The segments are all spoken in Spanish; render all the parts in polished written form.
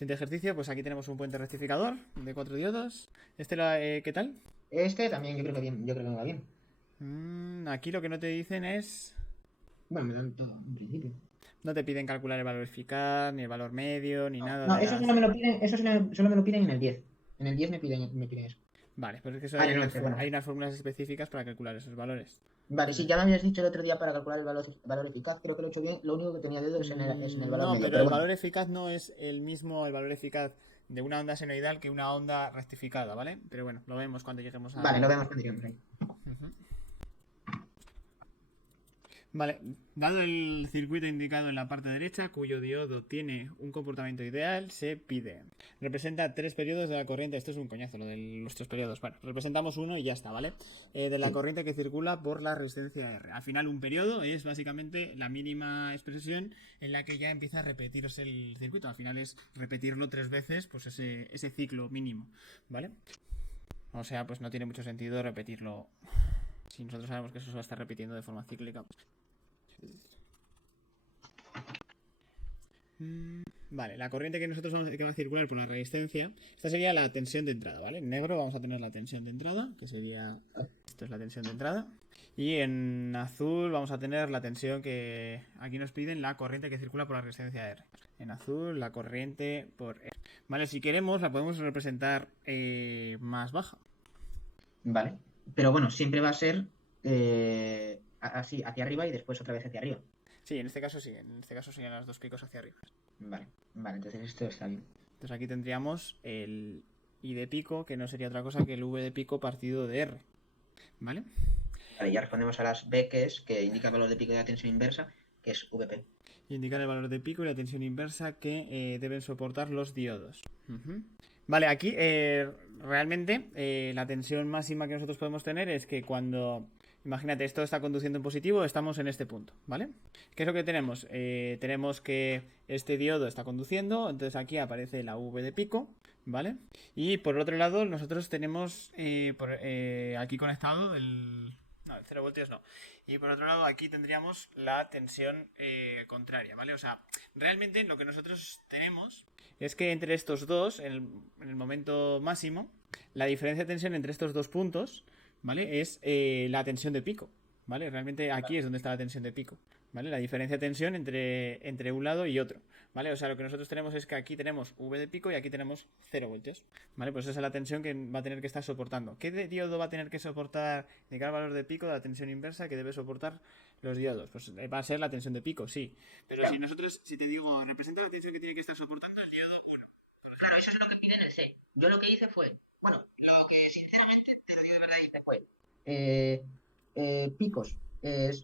Siguiente ejercicio, pues aquí tenemos un puente rectificador de 4 diodos. ¿Qué tal? Este también yo creo que bien, yo creo que me va bien. Aquí lo que no te dicen es... Bueno, me dan todo en principio. No te piden calcular el valor eficaz, ni el valor medio, ni No, nada no, de eso las... solo me lo piden, solo me lo piden en el 10. En el 10 me piden eso. Vale, pues es que eso Ah, en el 11, hay bueno. unas fórmulas específicas para calcular esos valores. Vale, sí, ya me habías dicho el otro día para calcular el valor eficaz, creo que lo he hecho bien. Lo único que tenía dedo es en el valor No, medio, pero pero el bueno. valor eficaz no es el mismo el valor eficaz de una onda senoidal que una onda rectificada, ¿vale? Pero bueno, lo vemos cuando lleguemos Vale, lo a... vemos cuando lleguemos ahí. Ujú. Vale, dado el circuito indicado en la parte derecha, cuyo diodo tiene un comportamiento ideal, se pide. Representa 3 periodos de la corriente. Esto es un coñazo, lo de los 3 periodos. Bueno, representamos uno y ya está, ¿vale? De la Sí. corriente que circula por la resistencia R. Al final, un periodo es básicamente la mínima expresión en la que ya empieza a repetirse el circuito. Al final es repetirlo 3 veces, pues ese ciclo mínimo, ¿vale? O sea, pues no tiene mucho sentido repetirlo. Si nosotros sabemos que eso se va a estar repitiendo de forma cíclica, pues... Vale, la corriente que que va a circular por la resistencia, esta sería la tensión de entrada, ¿vale? En negro vamos a tener la tensión de entrada, que sería... Esto es la tensión de entrada. Y en azul vamos a tener la tensión que aquí nos piden, la corriente que circula por la resistencia R. En azul, la corriente por R. Vale, si queremos la podemos representar más baja. Vale. Pero bueno, siempre va a ser así, hacia arriba y después otra vez hacia arriba. Sí, en este caso sí, en este caso serían los dos picos hacia arriba. Vale, vale, entonces esto está bien. Entonces aquí tendríamos el I de pico, que no sería otra cosa que el V de pico partido de R. ¿Vale? Vale, ya respondemos a las B, que indica el valor de pico de la tensión inversa, que es VP. Indicar el valor de pico y la tensión inversa que deben soportar los diodos. Vale, aquí realmente la tensión máxima que nosotros podemos tener es que cuando, imagínate, esto está conduciendo en positivo, estamos en este punto, ¿vale? ¿Qué es lo que tenemos? Tenemos que este diodo está conduciendo, entonces aquí aparece la V de pico, ¿vale? Y por otro lado nosotros tenemos aquí conectado el... No, el 0 voltios no. Y por otro lado, aquí tendríamos la tensión contraria, ¿vale? O sea, realmente lo que nosotros tenemos es que entre estos dos, en el momento máximo, la diferencia de tensión entre estos dos puntos, ¿vale? Es la tensión de pico, ¿vale? Realmente aquí es donde está la tensión de pico, ¿vale? La diferencia de tensión entre un lado y otro, ¿vale? O sea, lo que nosotros tenemos es que aquí tenemos V de pico y aquí tenemos 0 voltios, ¿vale? Pues esa es la tensión que va a tener que estar soportando. ¿Qué diodo va a tener que soportar, indicar el valor de pico de la tensión inversa que debe soportar los diodos? Pues va a ser la tensión de pico, sí. Pero si te digo, representa la tensión que tiene que estar soportando el diodo 1, por Claro, ejemplo. eso es lo que pide en el C. Yo lo que hice fue, bueno, lo que sinceramente te lo digo de verdad hice fue picos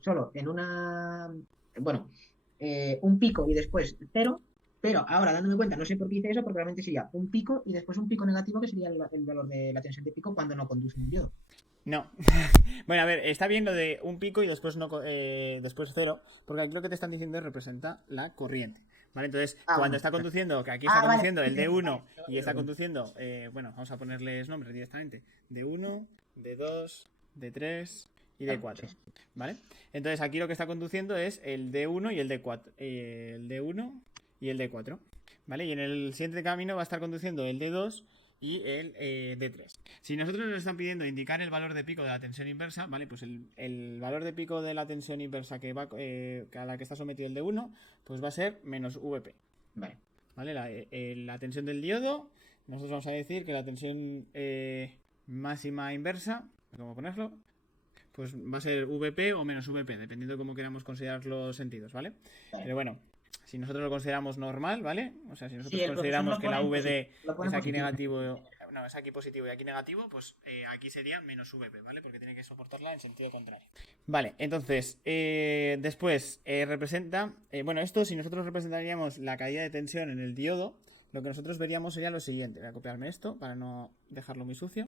solo en una, bueno, un pico y después cero, pero ahora dándome cuenta, no sé por qué hice eso, porque realmente sería un pico y después un pico negativo, que sería el valor de la tensión de pico cuando no conduce un diodo. No. Bueno, a ver, está bien lo de un pico y después no después cero, porque aquí lo que te están diciendo es representa la corriente. ¿Vale? Entonces, Ah, cuando bueno, está vale. conduciendo, que aquí está Ah, vale, conduciendo el vale, D1 y está vale. conduciendo, bueno, vamos a ponerles nombres directamente: D1, D2, D3 y Claro, sí, D4. sí. ¿Vale? Entonces, aquí lo que está conduciendo es el D1 y el D4. El D1 y el D4. ¿Vale? Y en el siguiente camino va a estar conduciendo el D2 y el D3. Si nosotros nos están pidiendo indicar el valor de pico de la tensión inversa, ¿vale? Pues el valor de pico de la tensión inversa que va, a la que está sometido el D1, pues va a ser menos VP. Vale. ¿Vale? La tensión del diodo, nosotros vamos a decir que la tensión máxima inversa, ¿cómo ponerlo? Pues va a ser VP o menos VP, dependiendo de cómo queramos considerar los sentidos, ¿vale? Vale. Pero bueno, si nosotros lo consideramos normal, ¿vale? O sea, si nosotros Sí, el profesor consideramos lo que la pone en positivo. VD Lo pone es en aquí positivo. negativo, no, es aquí positivo y aquí negativo, pues aquí sería menos VP, ¿vale? Porque tiene que soportarla en sentido contrario. Vale, entonces, después representa, bueno, esto si nosotros representaríamos la caída de tensión en el diodo, lo que nosotros veríamos sería lo siguiente. Voy a copiarme esto para no dejarlo muy sucio.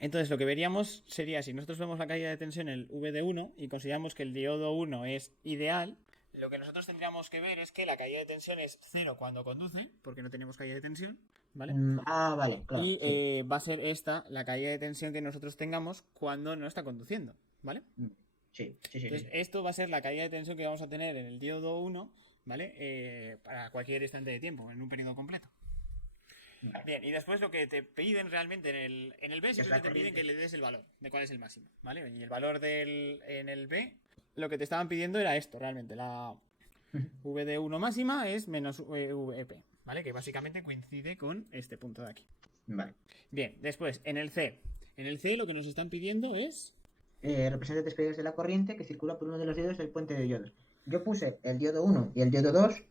Entonces lo que veríamos sería, si nosotros vemos la caída de tensión en el V de 1 y consideramos que el diodo 1 es ideal, lo que nosotros tendríamos que ver es que la caída de tensión es 0 cuando conduce, porque no tenemos caída de tensión, ¿vale? Vale, claro, Y sí. va a ser esta la caída de tensión que nosotros tengamos cuando no está conduciendo, ¿vale? Sí, sí, sí, Entonces sí. esto va a ser la caída de tensión que vamos a tener en el diodo 1 ¿vale? Para cualquier instante de tiempo, en un periodo completo. Vale. Bien, y después lo que te piden realmente en el B Es la simplemente te piden corriente. que le des el valor de cuál es el máximo, ¿vale? Y el valor en el B, lo que te estaban pidiendo era esto, realmente. La V de 1 máxima es menos VP, ¿vale? Que básicamente coincide con este punto de aquí. Vale. Bien, después, en el C. En el C lo que nos están pidiendo es... Representa tres periodos de la corriente que circula por uno de los diodos del puente de diodos. Yo puse el diodo 1 y el diodo 2.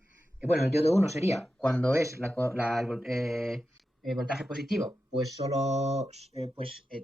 Bueno, el diodo 1 sería cuando es el voltaje positivo, pues solo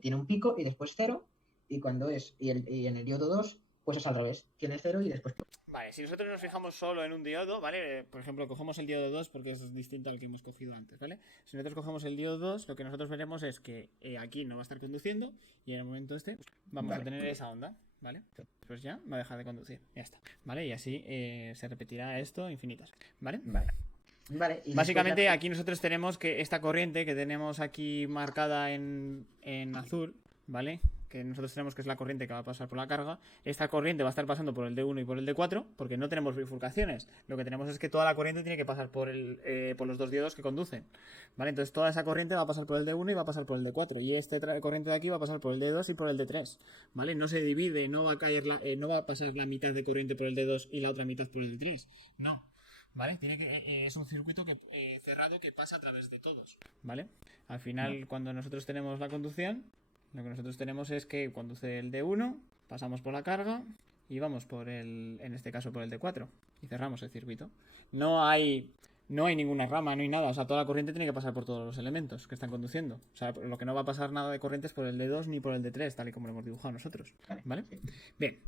tiene un pico y después cero. Y cuando y en el diodo 2, pues es al revés. Tiene cero y después. Vale, si nosotros nos fijamos solo en un diodo, ¿vale? Por ejemplo, cogemos el diodo 2 porque es distinto al que hemos cogido antes, ¿vale? Si nosotros cogemos el diodo 2, lo que nosotros veremos es que aquí no va a estar conduciendo y en el momento este vamos a tener esa onda, ¿vale? Pues ya va a dejar de conducir, ya está, ¿vale? Y así se repetirá esto infinitas, ¿vale? Vale. Y básicamente aquí nosotros tenemos que esta corriente que tenemos aquí marcada en azul, ¿vale? Que nosotros tenemos que es la corriente que va a pasar por la carga. Esta corriente va a estar pasando por el D1 y por el D4 porque no tenemos bifurcaciones. Lo que tenemos es que toda la corriente tiene que pasar por los dos diodos que conducen, ¿vale? Entonces toda esa corriente va a pasar por el D1 y va a pasar por el D4 y esta corriente de aquí va a pasar por el D2 y por el D3, ¿vale? No se divide, no va a caer no va a pasar la mitad de corriente por el D2 y la otra mitad por el D3, no. ¿Vale? Es un circuito cerrado que pasa a través de todos, ¿vale? Al final, cuando nosotros tenemos la conducción, lo que nosotros tenemos es que conduce el D1, pasamos por la carga y vamos en este caso por el D4 y cerramos el circuito. No hay ninguna rama, no hay nada, o sea, toda la corriente tiene que pasar por todos los elementos que están conduciendo. O sea, lo que no va a pasar nada de corriente es por el D2 ni por el D3, tal y como lo hemos dibujado nosotros, ¿vale? Bien.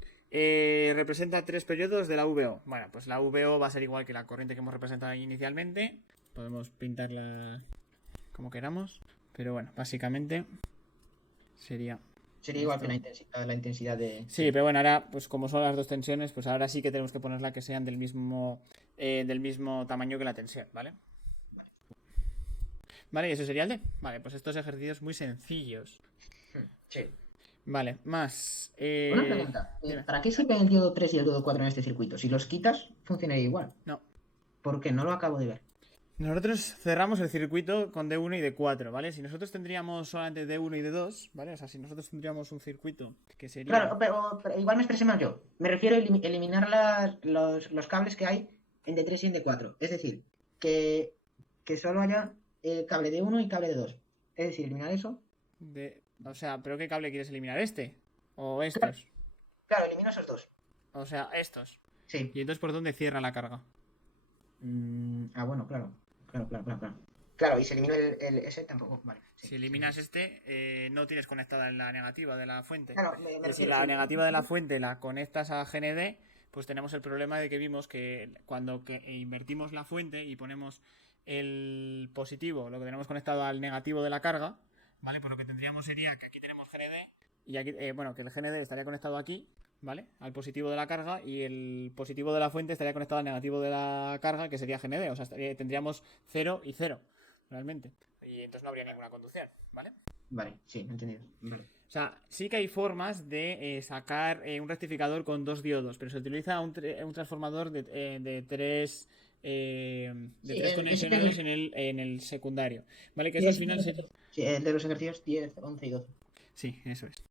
Representa tres periodos de la VO. Bueno, pues la VO va a ser igual que la corriente que hemos representado inicialmente. Podemos pintarla como queramos. Pero bueno, básicamente sería igual que la intensidad de... Sí, pero bueno, ahora, pues como son las dos tensiones, pues ahora sí que tenemos que ponerla que sean del mismo tamaño que la tensión, ¿vale? Vale, y eso sería el D. Vale, pues estos ejercicios muy sencillos. Sí. Vale, más. Una pregunta. ¿Para qué sirven el diodo 3 y el diodo 4 en este circuito? Si los quitas, funcionaría igual. No. ¿Por qué? No lo acabo de ver. Nosotros cerramos el circuito con D1 y D4, ¿vale? Si nosotros tendríamos solamente D1 y D2, ¿vale? O sea, si nosotros tendríamos un circuito que sería... Claro, pero igual me expresé mal yo. Me refiero a eliminar los cables que hay en D3 y en D4. Es decir, que solo haya cable D1 y cable D2. Es decir, eliminar eso. O sea, ¿pero qué cable quieres eliminar? ¿Este? ¿O estos? Claro, elimino esos dos. O sea, estos. Sí. ¿Y entonces por dónde cierra la carga? Bueno, claro. Claro, y se elimina ese tampoco. Vale. Sí, si eliminas no tienes conectada la negativa de la fuente. Claro, si la negativa de la fuente la conectas a GND, pues tenemos el problema de que vimos que cuando invertimos la fuente y ponemos el positivo, lo que tenemos conectado al negativo de la carga, ¿vale? Pues lo que tendríamos sería que aquí tenemos GND y aquí, que el GND estaría conectado aquí, ¿vale? Al positivo de la carga y el positivo de la fuente estaría conectado al negativo de la carga, que sería GND. O sea, tendríamos 0 y 0, realmente. Y entonces no habría ninguna conducción, ¿vale? Vale, sí, entendido. Vale. O sea, sí que hay formas de sacar un rectificador con dos diodos, pero se utiliza un transformador de tres conexiones en el secundario, ¿vale? Que eso al final Sí, el de los ejercicios 10, 11 y 12. Sí, eso es.